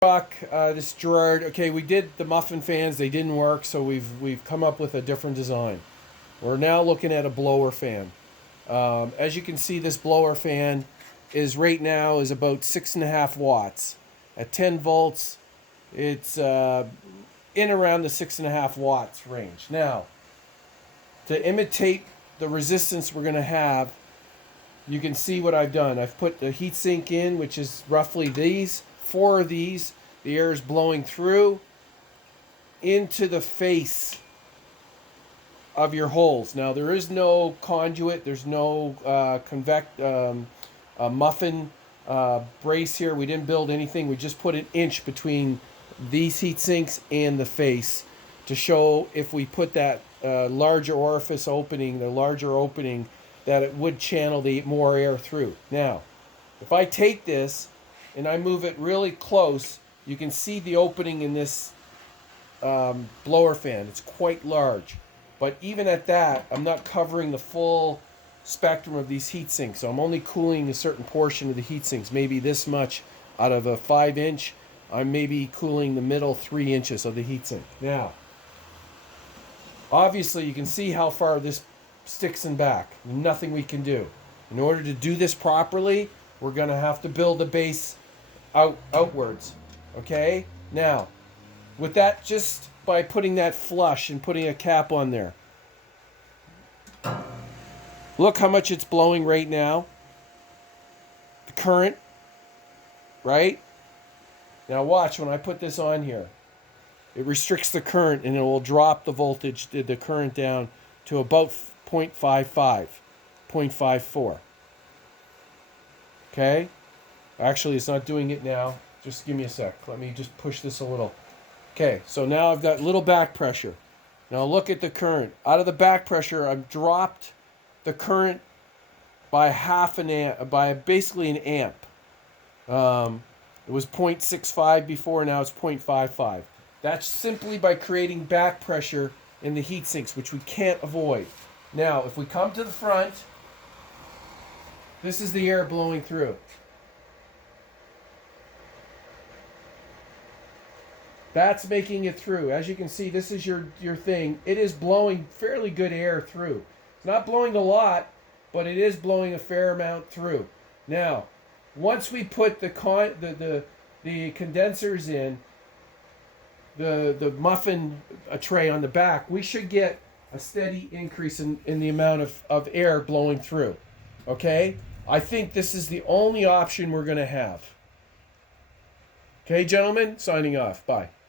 This Gerard. Okay, we did the muffin fans. They didn't work, so we've come up with a different design. We're now looking at a blower fan. As you can see, this blower fan is right now is about 6.5 watts. At 10 volts, it's in around the 6.5 watts range. Now, to imitate the resistance we're going to have, you can see what I've done. I've put the heatsink in, which is roughly these. 4 of these. The air is blowing through into the face of your holes. Now, there is no conduit. There's no muffin brace here. We didn't build anything. We just put an inch between these heat sinks and the face to show if we put that larger orifice opening, the larger opening, that it would channel the more air through. Now, if I take this and I move it really close, you can see the opening in this blower fan. It's quite large. But even at that, I'm not covering the full spectrum of these heat sinks. So I'm only cooling a certain portion of the heat sinks, maybe this much out of a 5-inch. I'm maybe cooling the middle 3 inches of the heat sink. Now, obviously you can see how far this sticks in back. Nothing we can do. In order to do this properly, we're going to have to build a base outwards. Okay? Now, with that, just by putting that flush and putting a cap on there, look how much it's blowing right now. The current, right? Now watch when I put this on here. It restricts the current and it will drop the voltage, the current down to about 0.55, 0.54. Okay? Actually, it's not doing it now. Just give me a sec. Let me just push this a little. Okay, so now I've got little back pressure. Now look at the current. Out of the back pressure, I've dropped the current by half an amp, by basically an amp. It was 0.65 before, now it's 0.55. That's simply by creating back pressure in the heat sinks, which we can't avoid. Now, if we come to the front, this is the air blowing through. That's making it through. As you can see, this is your thing. It is blowing fairly good air through. It's not blowing a lot, but it is blowing a fair amount through. Now, once we put the condensers in, the muffin tray on the back, we should get a steady increase in the amount of air blowing through. Okay? I think this is the only option we're going to have. Okay, gentlemen? Signing off. Bye.